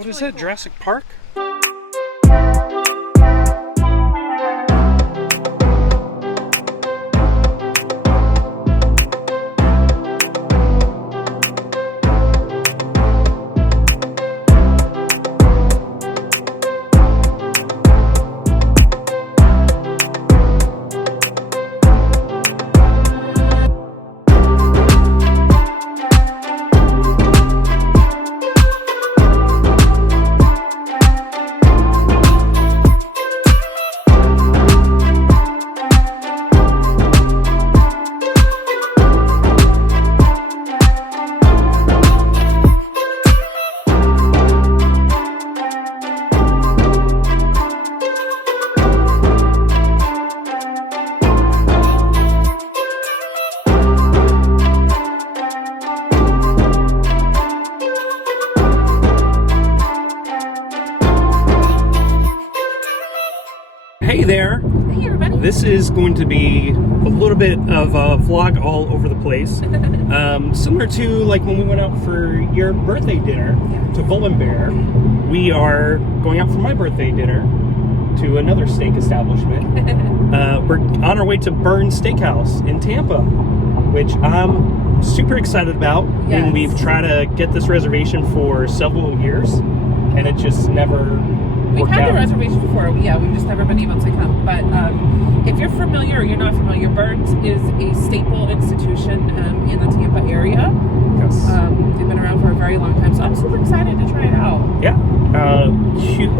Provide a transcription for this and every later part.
What is it, Jurassic Park? Hey there! Hey everybody! This is going to be a little bit of a vlog all over the place. Similar to like when we went out for your birthday dinner to Bull and Bear. We are going out for my birthday dinner to another steak establishment. We're on our way to Bern Steakhouse in Tampa, which I'm super excited about. Yes. And we've tried to get this reservation for several years, and it just never We've worked had the out. reservation before, yeah, we've just never been able to come. But if you're familiar or you're not familiar, Bern's is a staple institution in the Tampa area. Yes. They've been around for a very long time, so I'm super excited to try it out. Yeah.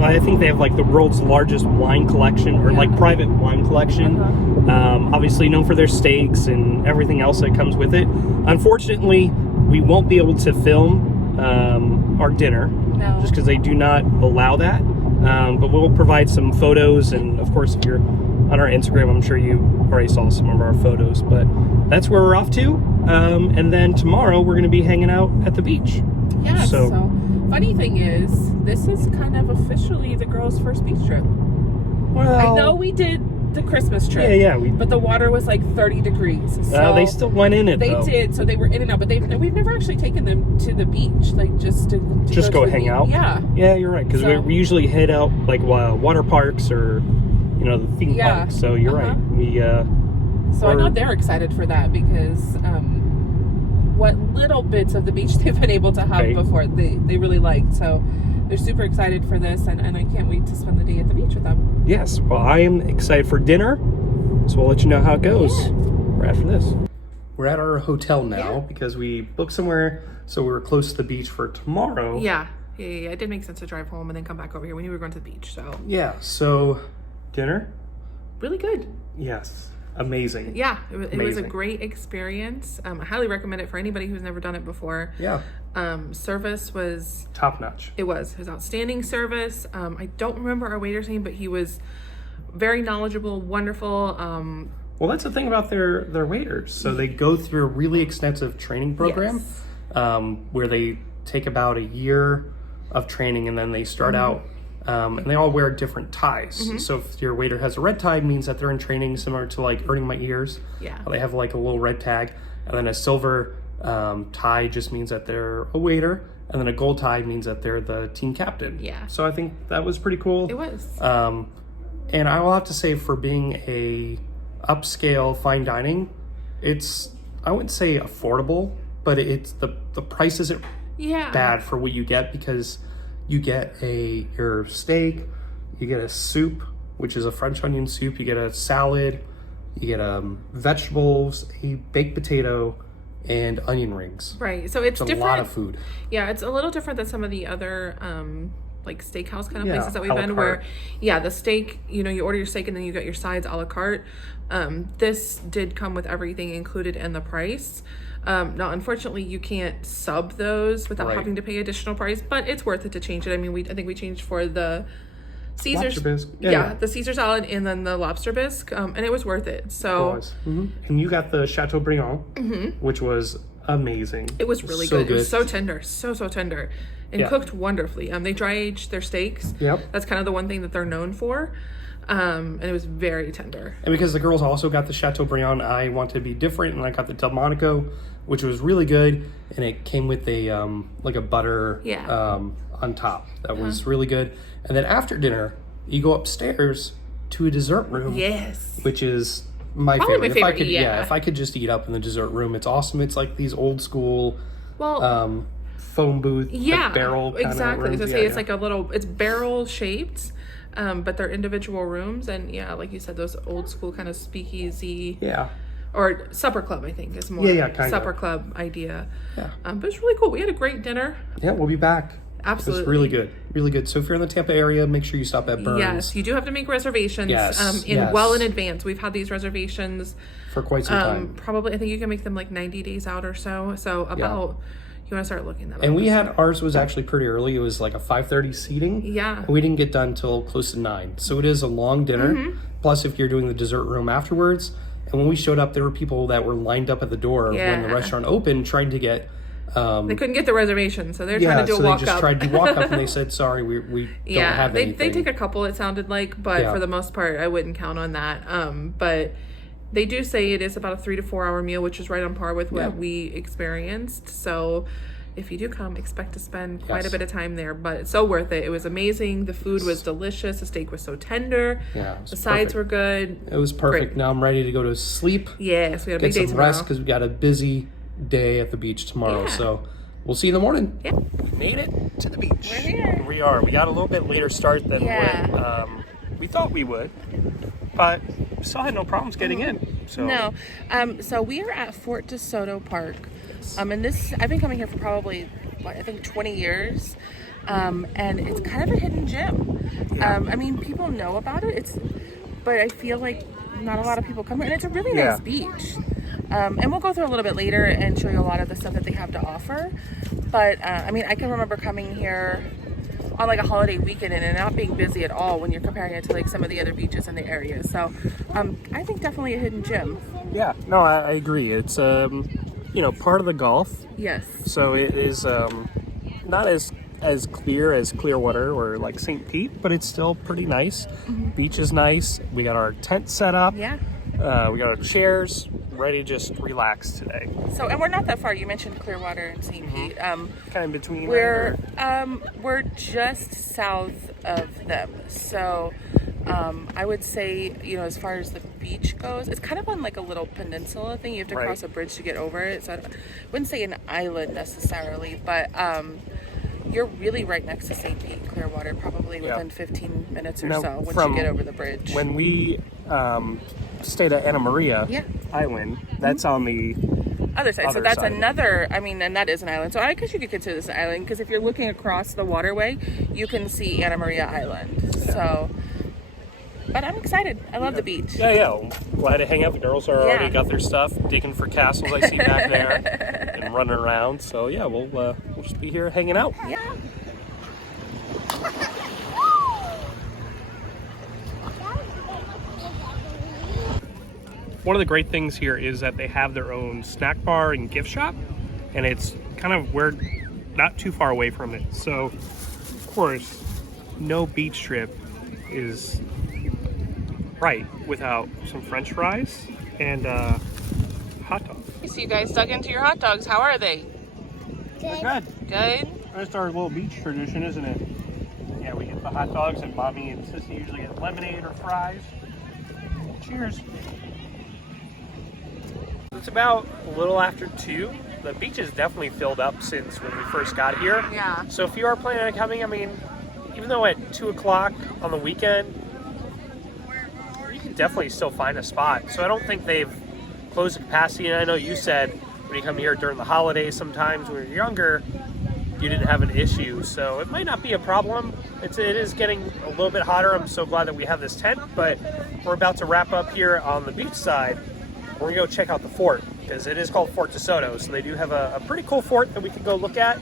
I think they have like the world's largest wine collection, or like private wine collection. Obviously known for their steaks and everything else that comes with it. Unfortunately, we won't be able to film our dinner just because they do not allow that. But we'll provide some photos, and of course, if you're on our Instagram, I'm sure you already saw some of our photos. But that's where we're off to. And then tomorrow we're going to be hanging out at the beach. Yeah. So funny thing is, this is kind of officially the girls' first beach trip. well, I know we did the Christmas trip. Yeah. But the water was like 30 degrees. So they still went in it. They though. did, so they were in and out. But we've never actually taken them to the beach, like just to go to hang the, out. Yeah. Yeah, you're right. Because So- we usually head out like water parks or the theme park. So you're right. We So I know they're excited for that because what little bits of the beach they've been able to have before they really liked. So they're super excited for this, and I can't wait to spend the day at the beach with them. Yes. Well, I am excited for dinner, so we'll let you know how it goes right after this. We're at our hotel now because we booked somewhere so we were close to the beach for tomorrow. Yeah. It did make sense to drive home and then come back over here. We knew we were going to the beach, so Yeah. So dinner. really good. Yes. Amazing. Yeah, it was a Amazing. great experience. I highly recommend it for anybody who's never done it before. Yeah. Service was Top notch. It was outstanding service. I don't remember our waiter's name, but he was very knowledgeable, wonderful. Well, that's the thing about their waiters. So they go through a really extensive training program where they take about a year of training, and then they start out and they all wear different ties. So if your waiter has a red tie, it means that they're in training, similar to like earning my ears. Yeah. They have like a little red tag, and then a silver tie just means that they're a waiter, and then a gold tie means that they're the team captain. Yeah. So I think that was pretty cool. It was. And I will have to say, for being a upscale fine dining, it's, I wouldn't say affordable, but it's the price isn't bad for what you get, because you get your steak, you get a soup, which is a French onion soup, you get a salad, you get vegetables, a baked potato, and onion rings. Right. So it's different. A lot of food. Yeah, it's a little different than some of the other like steakhouse kind of places that we've a la been, carte. where the steak, you order your steak and then you get your sides a la carte. This did come with everything included in the price. Now, unfortunately, you can't sub those without having to pay additional price, but it's worth it to change it. I mean, I think we changed for the Caesar's, Lobster bisque. the Caesar salad and then the lobster bisque, and it was worth it. So It was. And you got the Chateaubriand, which was amazing. it was really good. It was so tender, so tender, and cooked wonderfully. They dry aged their steaks. Yep. That's kind of the one thing that they're known for. And it was very tender. And because the girls also got the Chateaubriand, I wanted to be different, and I got the Delmonico, which was really good, and it came with a like a butter on top. That was really good. And then after dinner, you go upstairs to a dessert room. Yes. Which is my Probably favorite. my favorite, If I could, yeah. if I could just eat up in the dessert room, it's awesome. It's like these old school, phone booth, like barrel kind exactly. of rooms. It's like a little, it's barrel shaped, but they're individual rooms, and like you said, those old school kind of speakeasy. Yeah. Or supper club, I think, is more supper club idea. Yeah. But it's really cool. We had a great dinner. Yeah, we'll be back. Absolutely. It was really good. Really good. So if you're in the Tampa area, make sure you stop at Bern's. Yes, you do have to make reservations well in advance. We've had these reservations for quite some time. Probably, I think you can make them like 90 days out or so. So you want to start looking them up. And we had, ours was actually pretty early. It was like a 5:30 seating. Yeah. And we didn't get done till close to 9. So it is a long dinner. Plus, if you're doing the dessert room afterwards. And when we showed up, there were people that were lined up at the door when the restaurant opened trying to get... they couldn't get the reservation, so they're trying to do a walk-up. they just tried to walk up, and they said, sorry, we don't have anything. They take a couple, it sounded like, but for the most part, I wouldn't count on that. But they do say it is about a 3 to 4 hour meal, which is right on par with what we experienced. So if you do come, expect to spend quite a bit of time there, but it's so worth it. It was amazing. The food was delicious. The steak was so tender. Yeah, the sides were good. It was perfect. Great. Now I'm ready to go to sleep. Yes, we had a big day tomorrow. Get some rest because we got a busy day at the beach tomorrow. So we'll see you in the morning. Yeah. We made it to the beach. We're here. We are. We got a little bit later start than what we thought we would, but we still had no problems getting in. So no. So we are at Soto Park. And this, I've been coming here for probably, I think 20 years. And it's kind of a hidden gem. Yeah. I mean, people know about it. But I feel like not a lot of people come here. And it's a really nice beach. And we'll go through a little bit later and show you a lot of the stuff that they have to offer. But, I mean, I can remember coming here on like a holiday weekend and not being busy at all when you're comparing it to like some of the other beaches in the area. So I think definitely a hidden gem. Yeah, no, I agree. It's, part of the Gulf. Yes. So it is not as clear as Clearwater or like St. Pete, but it's still pretty nice. Beach is nice. We got our tent set up. Yeah. We got our chairs ready to just relax today. So, and we're not that far. You mentioned Clearwater and St. Pete. Kind of in between. We're just south of them. So, I would say, as far as the beach goes, it's kind of on like a little peninsula thing. You have to cross a bridge to get over it. So I wouldn't say an island necessarily, but you're really right next to St. Pete, Clearwater, probably within 15 minutes or so once you get over the bridge. When we stayed at Anna Maria Island, that's on the other side. So that's side. Another, and that is an island. So I guess you could consider this an island because if you're looking across the waterway, you can see Anna Maria Island. Yeah. So, but I'm excited. I love the beach. Yeah. Glad to hang out. The girls are already got their stuff, digging for castles I see back there and running around. So yeah, we'll just be here hanging out. Yeah. One of the great things here is that they have their own snack bar and gift shop, and it's kind of we're not too far away from it. So, of course, no beach trip is right without some French fries and hot dogs. So you guys dug into your hot dogs. How are they? Good. Good? That's our little beach tradition, isn't it? Yeah, we get the hot dogs, and Mommy and Sissy usually get lemonade or fries. Cheers. It's about a little after 2. The beach is definitely filled up since when we first got here. Yeah. So if you are planning on coming, even though at 2 o'clock on the weekend, you can definitely still find a spot. So I don't think they've closed the capacity. And I know you said when you come here during the holidays, sometimes when you're younger, you didn't have an issue. So it might not be a problem. It is getting a little bit hotter. I'm so glad that we have this tent, but we're about to wrap up here on the beach side. We're gonna go check out the fort because it is called Fort DeSoto. So they do have a pretty cool fort that we can go look at,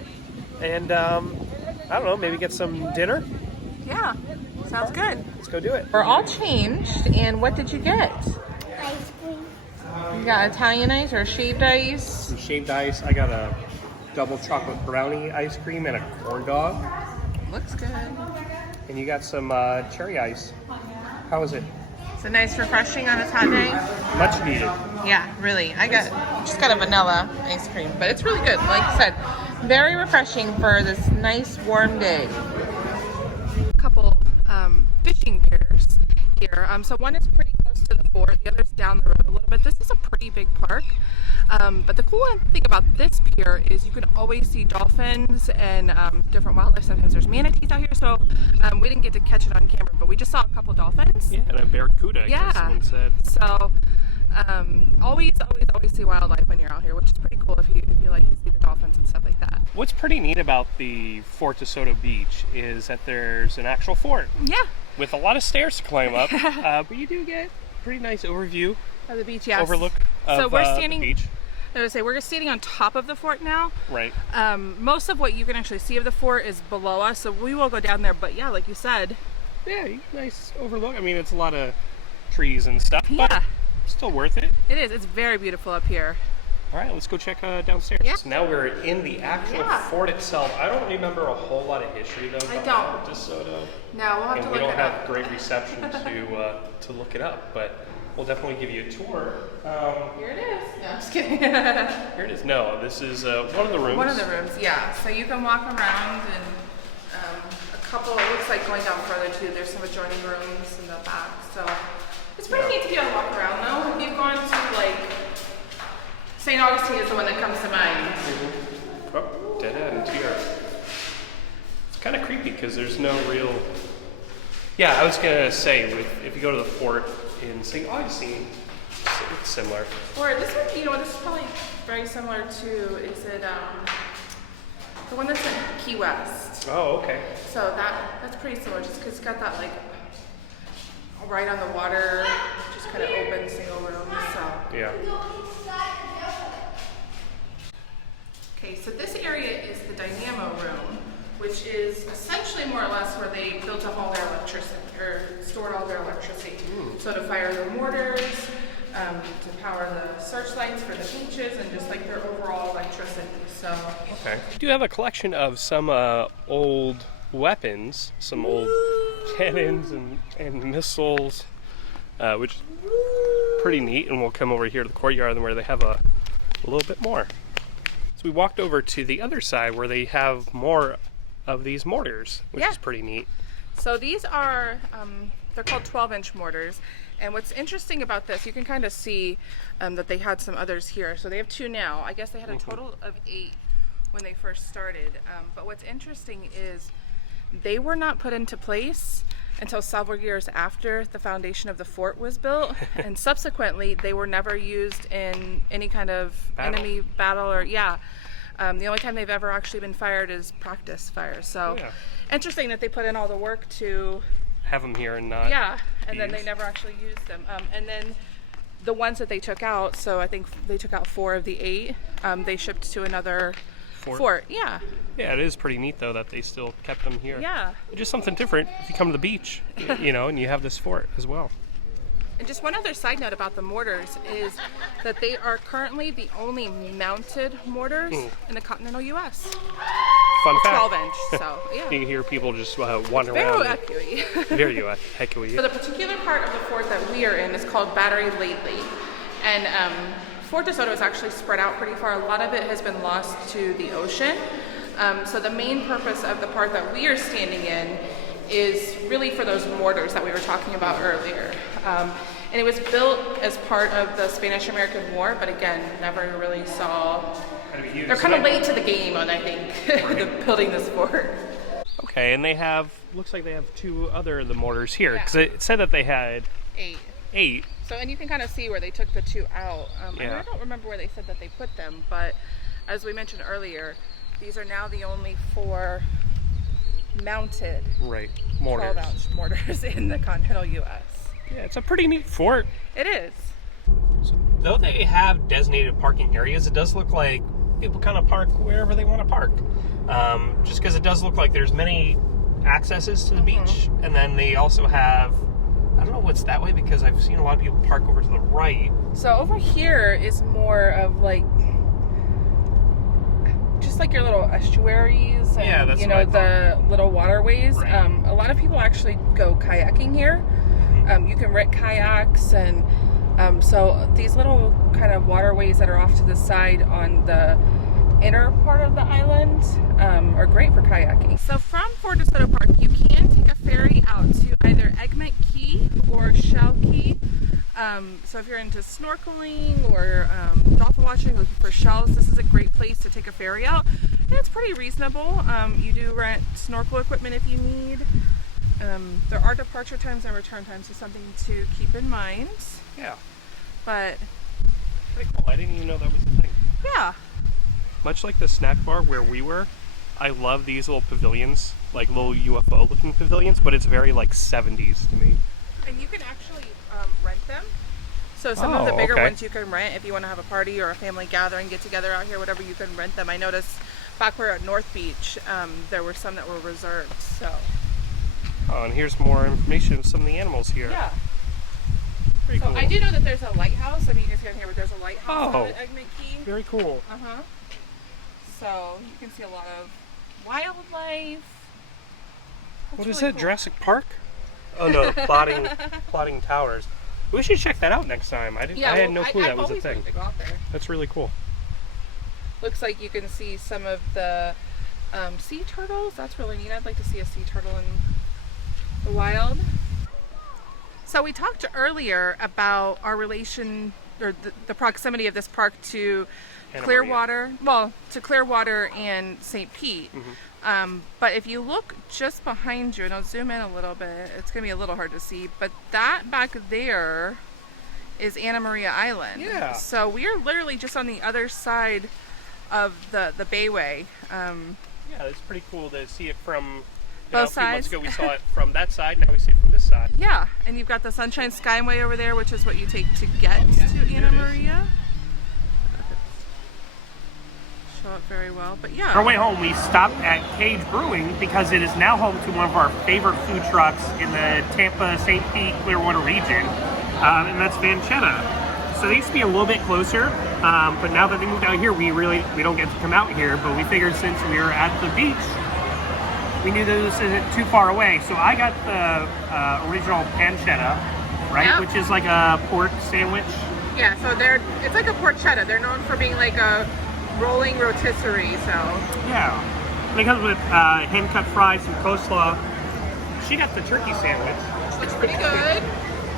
and I don't know, maybe get some dinner. Yeah, sounds good. Let's go do it. We're all changed, and what did you get? Ice cream. You got Italian ice or shaved ice? Some shaved ice. I got a double chocolate brownie ice cream and a corn dog. Looks good. And you got some cherry ice. How is it? Is it nice, refreshing on this hot day? Much needed. Yeah, really. I just got a vanilla ice cream, but it's really good. Like I said, Very refreshing for this nice warm day. Couple fishing piers here. So one is pretty close to the fort, the other's down the road a little bit. This is a pretty big park. But the cool thing about this pier is you can always see dolphins and different wildlife. Sometimes there's manatees out here, so we didn't get to catch it on camera, but we just saw a couple dolphins. Yeah, and a barracuda, I guess someone said. So always see wildlife when you're out here, which is pretty cool if you like to see the dolphins and stuff like that. What's pretty neat about the Fort de Soto Beach is that there's an actual fort. Yeah. With a lot of stairs to climb up, but you do get a pretty nice overview Of the beach, yes. overlook of so we're standing, the beach. I would say we're standing on top of the fort now. Right. Most of what you can actually see of the fort is below us, so we will go down there. But yeah, like you said. Yeah, nice overlook. I mean, it's a lot of trees and stuff, but still worth it. It is. It's very beautiful up here. All right, let's go check downstairs. Yeah. So now we're in the actual fort itself. I don't remember a whole lot of history though. I don't. Fort de Soto. No, we'll have to look it up. We don't have great reception to look it up, but we'll definitely give you a tour. Here it is. No, I'm just kidding. Here it is. No, this is one of the rooms. One of the rooms, yeah. So you can walk around and a couple, it looks like going down further too, there's some adjoining rooms in the back. So it's pretty neat to be able to walk around though. If you've gone to like, St. Augustine is the one that comes to mind. Mm-hmm. Oh, dead end here. It's kind of creepy because there's no real... Yeah, I was going to say, if you go to the fort in St. Augustine, it's similar. Or this one, this is probably very similar to, is it the one that's in Key West? Oh, okay. So that's pretty similar, just because it's got that like right on the water, just kind of open single room. So yeah. Okay, so this area is the dynamo room, which is essentially more or less where they built up all their electricity, or stored all their electricity. So to fire their mortars, to power the searchlights for the beaches, and just like their overall electricity. So okay. We do have a collection of some old weapons, some old cannons and missiles, which is pretty neat. And we'll come over here to the courtyard where they have a little bit more. So we walked over to the other side where they have more of these mortars, which is pretty neat. So these are, they're called 12-inch mortars. And what's interesting about this, you can kind of see that they had some others here. So they have 2 now. I guess they had a total of 8 when they first started. But what's interesting is they were not put into place until several years after the foundation of the fort was built. And subsequently, they were never used in any kind of enemy battle or, the only time they've ever actually been fired is practice fires. So interesting that they put in all the work to have them here and not and then they never actually used them. And then the ones that they took out, so I think they took out 4 of the 8, they shipped to another fort. Yeah, it is pretty neat though that they still kept them here. Yeah. Just something different if you come to the beach, and you have this fort as well. And just one other side note about the mortars is that they are currently the only mounted mortars in the continental U.S. Fun fact. 12-inch, so yeah. You can hear people just wander Very around. echoey. Very echoey. So the particular part of the fort that we are in is called Battery Lately. And Fort de Soto is actually spread out pretty far. A lot of it has been lost to the ocean. So the main purpose of the part that we are standing in is really for those mortars that we were talking about earlier. And it was built as part of the Spanish-American War, but again, never really saw... They're kind of late to the game on, I think, building this fort. Okay, and they have, looks like they have 2 other of the mortars here, because it said that they had 8. So, and you can kind of see where they took the 2 out. And I don't remember where they said that they put them, but as we mentioned earlier, these are now the only 4 mounted mortars. 12-ounce mortars in the continental U.S. Yeah, it's a pretty neat fort. It is. So, though they have designated parking areas, it does look like people kind of park wherever they want to park. Just because it does look like there's many accesses to the beach, and then they also have, I don't know what's that way, because I've seen a lot of people park over to the right. So over here is more of like, just like your little estuaries and the little waterways. A lot of people actually go kayaking here. You can rent kayaks, and so these little kind of waterways that are off to the side on the inner part of the island are great for kayaking. So from Fort DeSoto Park, you can take a ferry out to either Egmont Key or Shell Key. So if you're into snorkeling or dolphin watching, looking for shells, this is a great place to take a ferry out. And it's pretty reasonable. You do rent snorkel equipment if you need. There are departure times and return times, so something to keep in mind. Yeah. But pretty cool. I didn't even know that was a thing. Yeah. Much like the snack bar where we were, I love these little pavilions, like little UFO looking pavilions, but it's very like 70s to me. And you can actually rent them. So some of the bigger ones you can rent if you want to have a party or a family gathering, get together out here, whatever, you can rent them. I noticed back where at North Beach, there were some that were reserved, so. Oh, and here's more information of some of the animals here. Yeah. Pretty cool. I do know that there's a lighthouse. I mean, you guys can hear, but there's a lighthouse on Egmont Key. Very cool. Uh-huh. So you can see a lot of wildlife. What is that, cool. Jurassic Park? Oh no, plotting towers. We should check that out next time. I had no clue that was a thing. To go out there. That's really cool. Looks like you can see some of the sea turtles. That's really neat. I'd like to see a sea turtle in the wild. So we talked earlier about our relation, or the proximity of this park to Clearwater. Well, to Clearwater and St. Pete. Mm-hmm. But if you look just behind you, and I'll zoom in a little bit, it's going to be a little hard to see, but that back there is Anna Maria Island. Yeah. So we are literally just on the other side of the bayway. Yeah, it's pretty cool to see it from both sides. A few sides. months ago we saw it from that side, now we see it from this side. Yeah, and you've got the Sunshine Skyway over there, which is what you take to get to Anna Maria. Show up very well, but yeah. On our way home, we stopped at Cage Brewing because it is now home to one of our favorite food trucks in the Tampa, St. Pete, Clearwater region, and that's Vanchetta. So they used to be a little bit closer, but now that they moved out here, we don't get to come out here, but we figured since we were at the beach, we knew that this isn't too far away. So I got the original pancetta, right? Yep. Which is like a pork sandwich. Yeah, so it's like a porchetta. They're known for being like a rolling rotisserie, so. Yeah. And it comes with hand-cut fries and coleslaw. She got the turkey sandwich. Looks pretty good.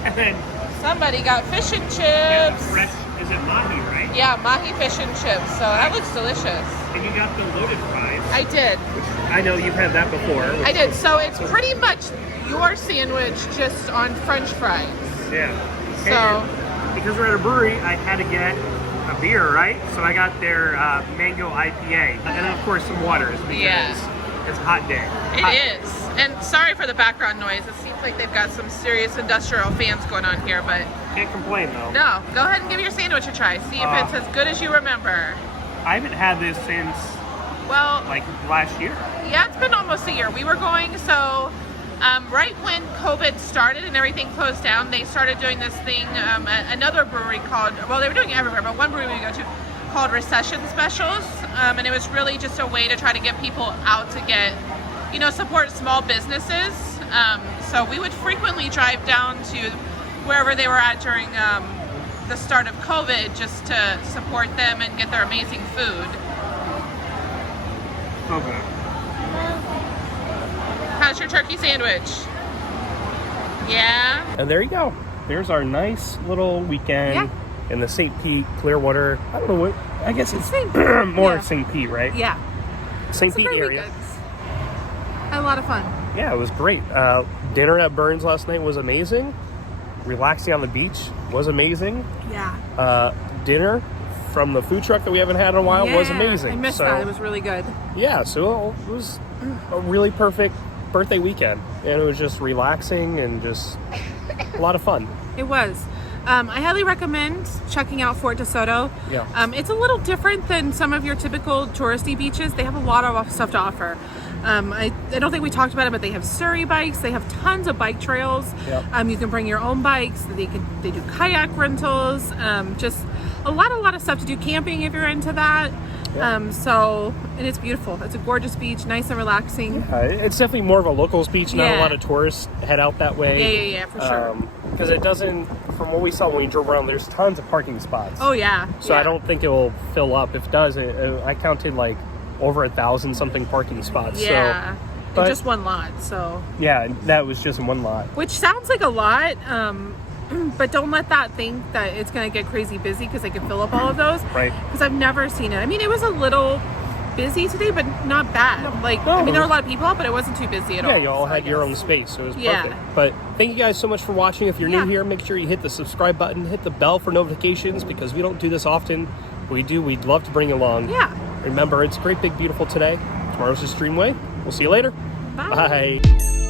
And then somebody got fish and chips. Yeah, fresh, is it mahi, right? Yeah, mahi fish and chips. So that looks delicious. And you got the loaded fries. I did. Which I know you've had that before. I did. So it's pretty much your sandwich just on French fries. Yeah. So and because we're at a brewery, I had to get a beer, right? So I got their mango IPA, and then of course some waters because it's a hot day. It is. And sorry for the background noise. It seems like they've got some serious industrial fans going on here, but can't complain though. No, go ahead and give your sandwich a try. See if it's as good as you remember. I haven't had this since like last year. Yeah, it's been almost a year. We were going right when COVID started and everything closed down, they started doing this thing, another brewery called, well, they were doing it everywhere, but one brewery we go to called Recession Specials, and it was really just a way to try to get people out to get, support small businesses. So we would frequently drive down to wherever they were at during the start of COVID just to support them and get their amazing food. Okay. How's your turkey sandwich? Yeah? And there you go. There's our nice little weekend in the St. Pete, Clearwater. I don't know what, I guess it's more St. Pete, right? Yeah. St. Pete area. Had a lot of fun. Yeah, it was great. Dinner at Bern's last night was amazing. Relaxing on the beach was amazing. Yeah. Dinner from the food truck that we haven't had in a while was amazing. I missed that. It was really good. Yeah, so it was a really perfect birthday weekend. And it was just relaxing and just a lot of fun. It was. I highly recommend checking out Fort DeSoto. Yeah. It's a little different than some of your typical touristy beaches. They have a lot of stuff to offer. I don't think we talked about it, but they have Surrey bikes. They have tons of bike trails. Yep. You can bring your own bikes. They do kayak rentals. Just a lot of stuff to do. Camping if you're into that. Yep. And it's beautiful. It's a gorgeous beach, nice and relaxing. It's definitely more of a locals beach. Not a lot of tourists head out that way. Yeah, for sure. Because it doesn't, from what we saw when we drove around, there's tons of parking spots. Oh yeah. So I don't think it will fill up. If it does, I counted like over 1,000 something parking spots. Yeah. So, but, just one lot. So yeah, that was just in one lot. Which sounds like a lot. But don't let that think that it's going to get crazy busy because they can fill up all of those. Right. Because I've never seen it. I mean, it was a little busy today, but not bad. I mean, there were a lot of people out, but it wasn't too busy at all. Yeah, you all had your own space, so it was perfect. Yeah. But thank you guys so much for watching. If you're new here, make sure you hit the subscribe button, hit the bell for notifications, because we don't do this often. We'd love to bring you along. Yeah. Remember, it's great, big, beautiful today. Tomorrow's just Dreamway. We'll see you later. Bye. Bye.